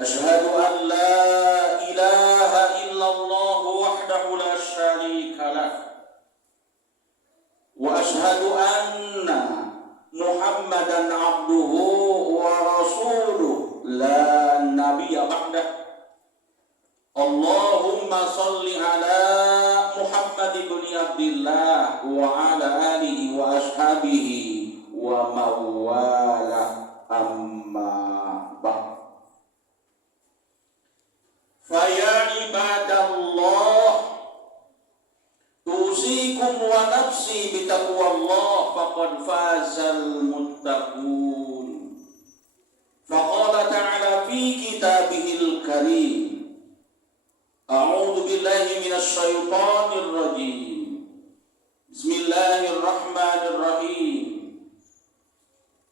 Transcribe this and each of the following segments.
أشهد أن لا إله إلا الله وحده لا شريك له وأشهد أن محمدا عبده ورسوله لا نبي بعده اللهم صل على محمد بن عبد الله وعلى آله وأصحابه ومن والاه أما بعد فيا عباد الله أوصيكم ونفسي بتقوى الله فقد فاز المتقون فقال تعالى في كتابه الكريم أعوذ بالله من الشيطان الرجيم بسم الله الرحمن الرحيم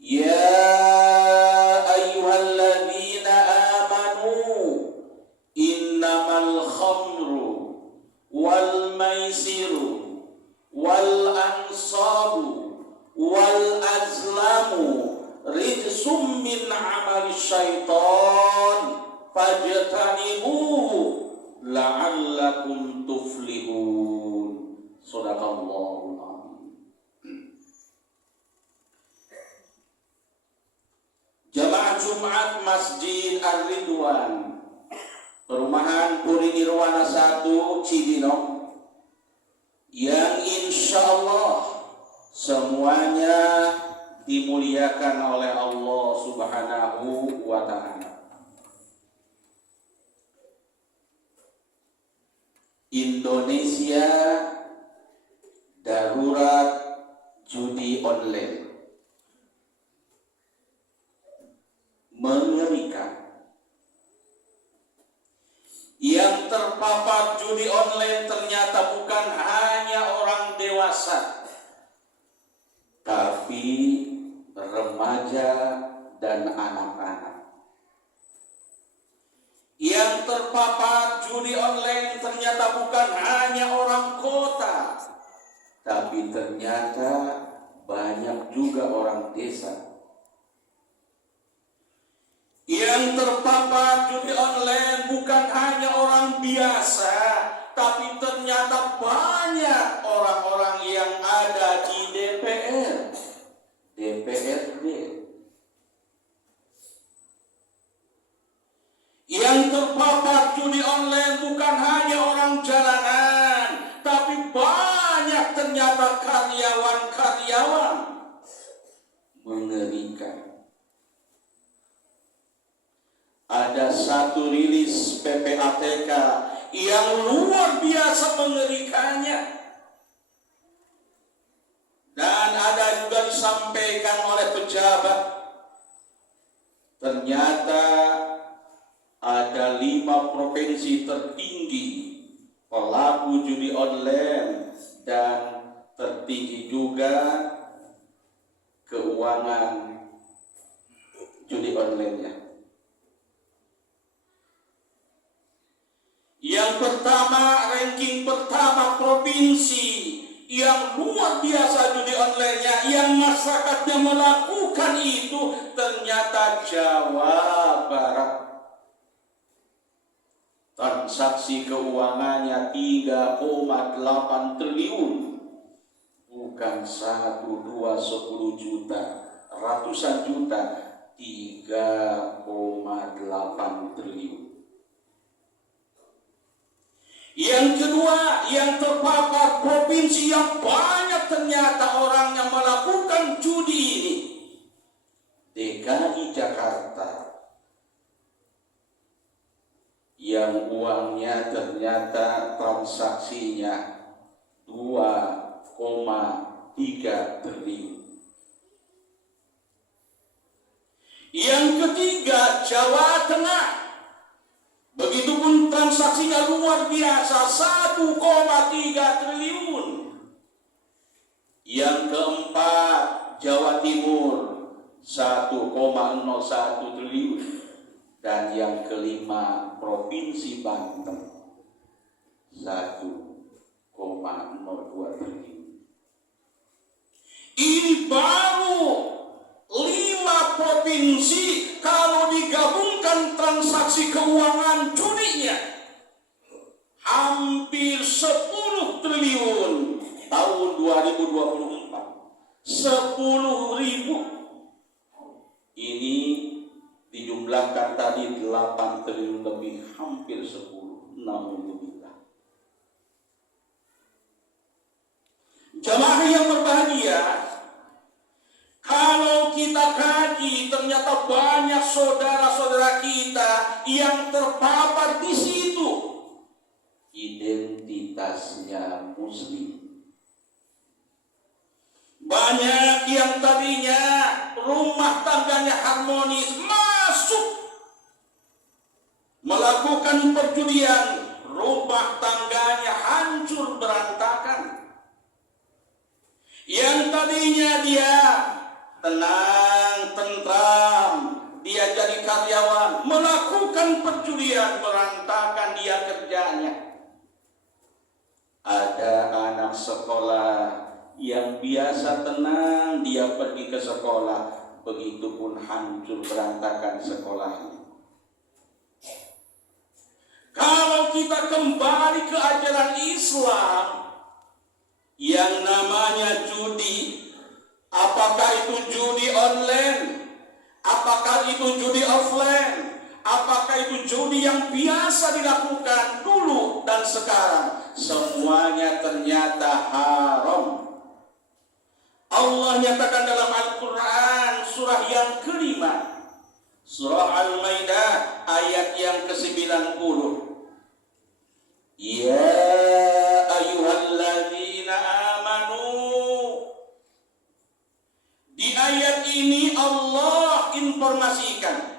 يا أيها الذين آمنوا إنما الخمر والميسر والأنصاب والأزلام رجس من عمل الشيطان فاجتنبوه لعلكم تفلحون صدق الله العظيم. Jamaah Jumat Masjid Ar-Ridwan Perumahan Puri Nirwana 1 Cibinong yang insya Allah semuanya dimuliakan oleh Allah Subhanahu wa Ta'ala. Indonesia darurat judi online. Mengerikan. Yang terpapar judi online ternyata bukan hanya orang dewasa, tapi remaja dan anak-anak. Yang terpapar judi online ternyata bukan hanya orang kota, tapi ternyata banyak juga orang desa. Yang terpapar judi online bukan hanya orang biasa, tapi ternyata banyak orang-orang yang ada di DPR, DPRD. Yang terpapar judi online bukan hanya orang jalanan, tapi banyak ternyata karyawan-karyawan. Mengerikan. Ada satu rilis PPATK yang luar biasa mengerikannya. Dan ada juga disampaikan oleh pejabat. Ternyata ada 5 provinsi tertinggi pelaku judi online dan tertinggi juga keuangan judi online-nya. Yang pertama, ranking pertama provinsi yang luar biasa judi online-nya, yang masyarakatnya melakukan itu ternyata Jawa Barat. Transaksi keuangannya 3,8 triliun. Bukan 1, 2, 10 juta, ratusan juta, 3,8 triliun. Yang kedua, yang terpapar provinsi yang banyak ternyata orang yang melakukan judi ini, DKI Jakarta, yang uangnya ternyata transaksinya 2,3 triliun. Yang ketiga, Jawa Tengah. Begitupun transaksinya luar biasa, 1,3 triliun. Yang keempat, Jawa Timur, 1,01 triliun. Dan yang kelima, Provinsi Banten, 1,02 triliun. Ini baru 5 provinsi, kalau digabungkan transaksi transaksi keuangan judinya hampir 10 triliun tahun 2024. 10.000. Ini dijumlahkan tadi 8 triliun lebih, hampir 10. Naudzubillah. Jamaah yang berbahagia, kalau kita kaji ternyata banyak saudara-saudara kita yang terpapar di situ. Identitasnya muslim. Banyak yang tadinya rumah tangganya harmonis masuk melakukan perjudian, rumah tangganya hancur berantakan. Yang tadinya dia tenang, tentram, dia jadi karyawan, melakukan perjudian, berantakan dia kerjanya. Ada anak sekolah yang biasa tenang, dia pergi ke sekolah, begitupun hancur berantakan sekolahnya. Kalau kita kembali ke ajaran Islam, yang namanya judi, apakah itu judi online, apakah itu judi offline, apakah itu judi yang biasa dilakukan dulu dan sekarang, semuanya ternyata haram. Allah nyatakan dalam Al-Quran surah yang ke-5, surah Al-Maidah ayat yang ke-90. Ya ayyuhalladzina amanu. Di ayat ini Allah informasikan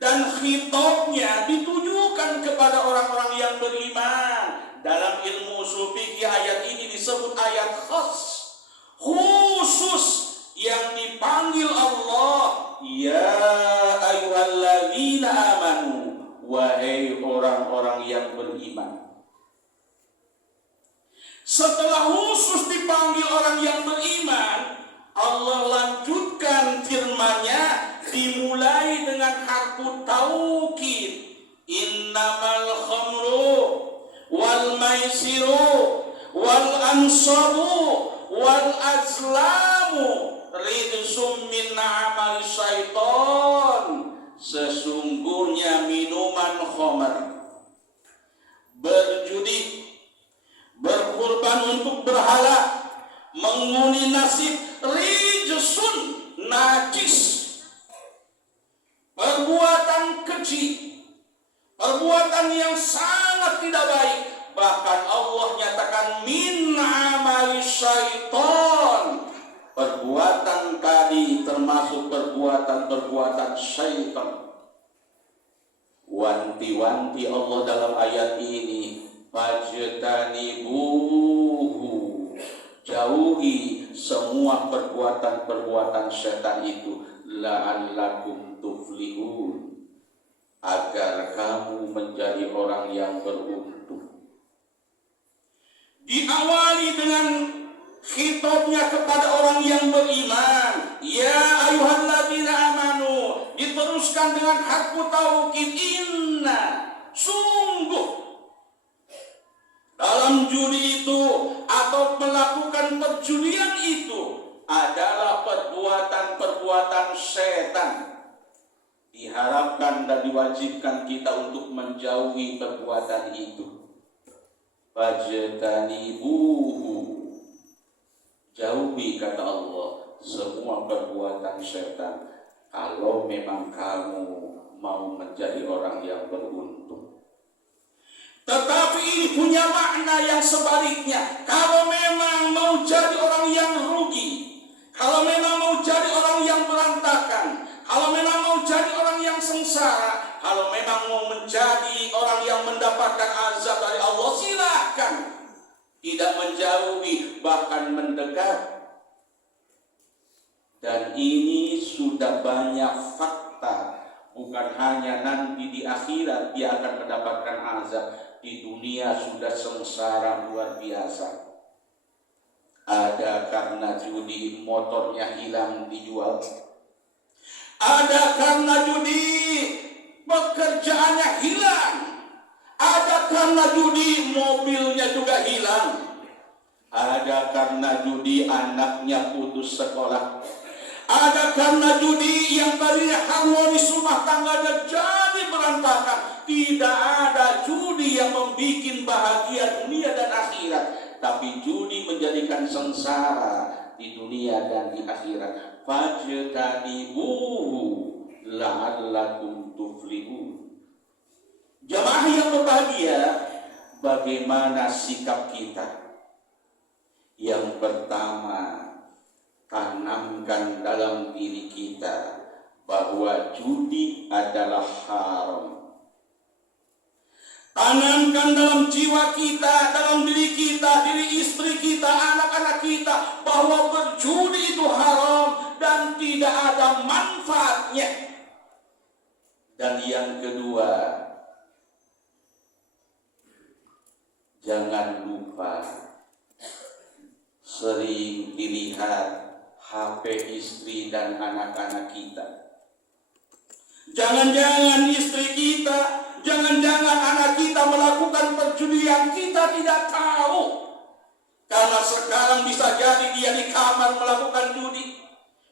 dan khitabnya ditujukan kepada orang-orang yang beriman. Dalam ilmu ushul fikih ayat ini disebut ayat khas, khusus yang dipanggil Allah. Ya ayyuhalladzina amanu, wahai orang-orang yang beriman. Setelah khusus dipanggil orang yang beriman, Allah lanjutkan firman-Nya dimulai dengan harfu taukid. Innamal khamru wal maisiru wal ansabu wal azlamu rijsum min amali syaitan. Sesungguhnya minuman khamr, berjudi, berkurban untuk berhala, mengundi nasib, rijsun, najis, perbuatan keji, perbuatan yang sangat tidak baik. Bahkan Allah nyatakan min amali syaitan. Perbuatan tadi termasuk perbuatan syaitan. Wanti-wanti Allah dalam ayat ini, fajtanibuhu, jauhi semua perbuatan-perbuatan syaitan itu, la'allakum tuflihun, agar kamu menjadi orang yang beruntung. Diawali dengan khitabnya kepada orang yang beriman, ya ayyuhalladzina amanu, diteruskan dengan harfu taukid, inna, sungguh. Dalam judi itu atau melakukan perjudian itu adalah perbuatan-perbuatan setan. Diharapkan dan diwajibkan kita untuk menjauhi perbuatan itu. Fajtanibuhu, jauhi kata Allah semua perbuatan setan, kalau memang kamu mau menjadi orang yang beruntung. Tetapi ini punya makna yang sebaliknya. Kalau memang mau jadi orang yang rugi, kalau memang mau jadi orang yang berantakan, kalau memang mau jadi orang yang sengsara, kalau memang mau menjadi orang yang mendapatkan azab dari Allah, silahkan. Tidak menjauhi, bahkan mendekat. Dan ini sudah banyak fakta. Bukan hanya nanti di akhirat dia akan mendapatkan azab, di dunia sudah sengsara luar biasa. Ada karena judi motornya hilang dijual. Ada karena judi pekerjaan karena judi mobilnya juga hilang. Ada karena judi anaknya putus sekolah. Ada karena judi yang tadinya harmonis rumah tangganya jadi berantakan. Tidak ada judi yang membuat bahagia dunia dan akhirat, tapi judi menjadikan sengsara di dunia dan di akhirat. Fajtanibuhu la'allakum tuflihun. Jamaah yang berbahagia, bagaimana sikap kita? Yang pertama, tanamkan dalam diri kita bahwa judi adalah haram. Tanamkan dalam jiwa kita, dalam diri kita, diri istri kita, anak-anak kita, bahwa berjudi itu haram dan tidak ada manfaatnya. Dan yang kedua, jangan lupa sering dilihat HP istri dan anak-anak kita. Jangan-jangan istri kita, jangan-jangan anak kita melakukan perjudian, kita tidak tahu. Karena sekarang bisa jadi dia di kamar melakukan judi,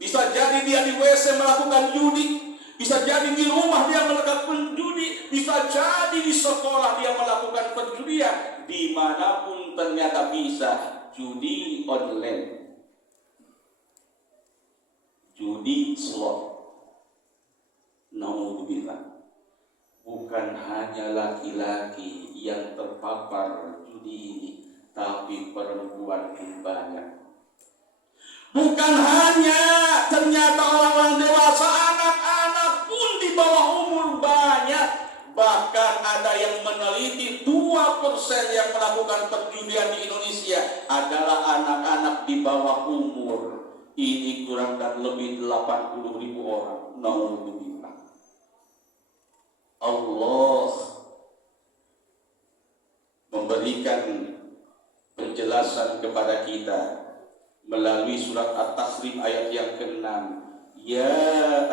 bisa jadi dia di WC melakukan judi, bisa jadi di rumah dia melakukan judi, bisa jadi di sekolah dia melakukan perjudian. Dimanapun ternyata bisa. Judi online, judi slot. Naudzubillah. Bukan hanya laki-laki yang terpapar judi ini, tapi perempuan pun banyak. Bukan hanya ternyata orang-orang dewasa, anak-anak pun di bawah umur banyak. Bahkan ada yang meneliti 2% yang melakukan perjudian di Indonesia adalah anak-anak di bawah umur. Ini kurang dan lebih 80.000 orang. Naudzubillah. Allah memberikan penjelasan kepada kita melalui surat At-Tasrim ayat yang ke-6. Ya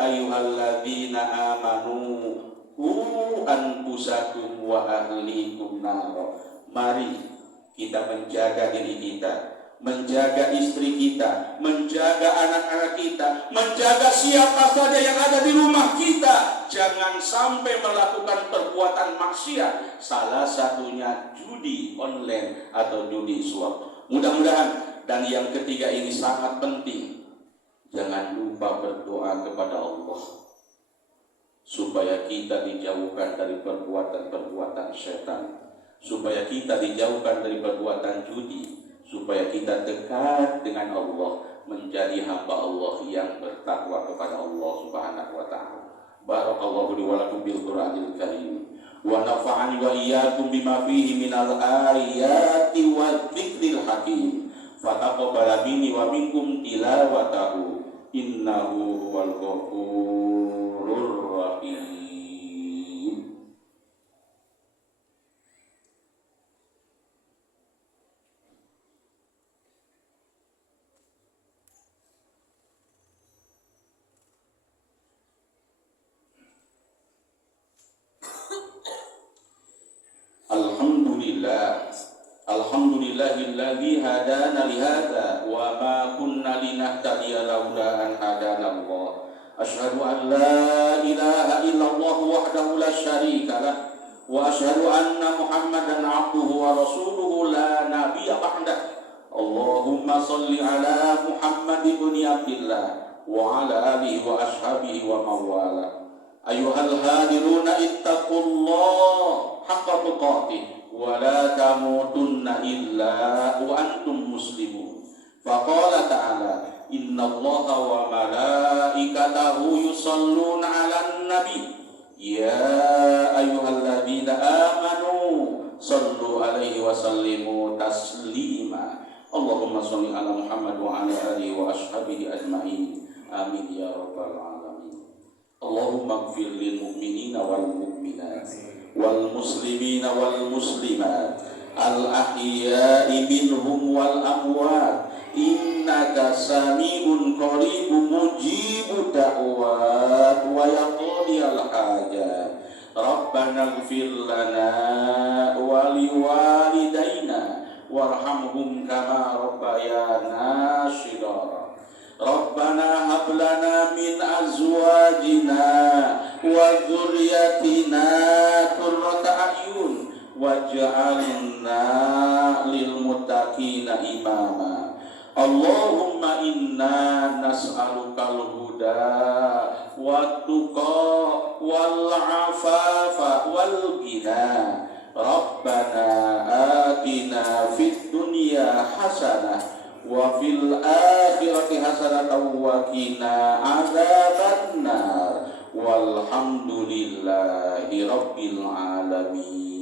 ayyuhalladzina amanu anfusakum wa ahlikum naro. Mari kita menjaga diri kita, menjaga istri kita, menjaga anak-anak kita, menjaga siapa saja yang ada di rumah kita. Jangan sampai melakukan perbuatan maksiat. Salah satunya judi online atau judi suap. Mudah-mudahan. Dan yang ketiga ini sangat penting. Jangan lupa berdoa kepada Allah supaya kita dijauhkan dari perbuatan-perbuatan setan, supaya kita dijauhkan dari perbuatan judi, supaya kita dekat dengan Allah, menjadi hamba Allah yang bertakwa kepada Allah Subhanahu wa taala. Barakallahu li wa lakum bil Qur'anil Karim wa nafa'ani wa iyyakum bima fihi minal ayati wa dzikril hakim. Fataqabbal minni wa minkum tilawatahu innahu huwal ghafurur rahim. Alhamdulillahilladzi hadana li hadza wa ma kunna linahtadiya laula an hadana Allah. Asyhadu an la ilaha illallah wahdahu la syarika lah wa asyhadu anna Muhammadan abduhu wa rasuluhu la nabiyya ba'dah. Allahumma shalli ala Muhammad ibn Abdillah wa ala alihi wa ashabihi wa mawala. Ayuhal hadiruna ittaqullah haqqa tuqatih wa la tamutunna illa wa antum muslimun. Faqala ta'ala innallaha wa malaikatahu yusalluna 'alan nabi ya ayyuhalladzina amanu sallu 'alaihi wa sallimu taslima. Allahumma shalli ala Muhammad wa ala alihi wa ashabihi ajma'in. Amin ya rabbal alamin. Allahumma ighfir lil mu'minina wal mu'minat wal muslimina wal muslimat al ahya'i minhum wal amwat innaka sami'un qaribun mujibud da'wat wa yaqdi al hajat. Rabbana ighfir lana wa liwalidayna warhamhum kama rabbayana shighara. Rabbana hab lana min azwajina wa dzurriyyatina qurrata a'yun waj'alna lil muttaqina imama. Allahumma inna nas'alukal huda wat tuqa wal afafa wal ghina. Rabbana atina fid dunya hasanah wa fil akhirati hasanatan wa qina adzabannar. Walhamdulillahi rabbil alamin.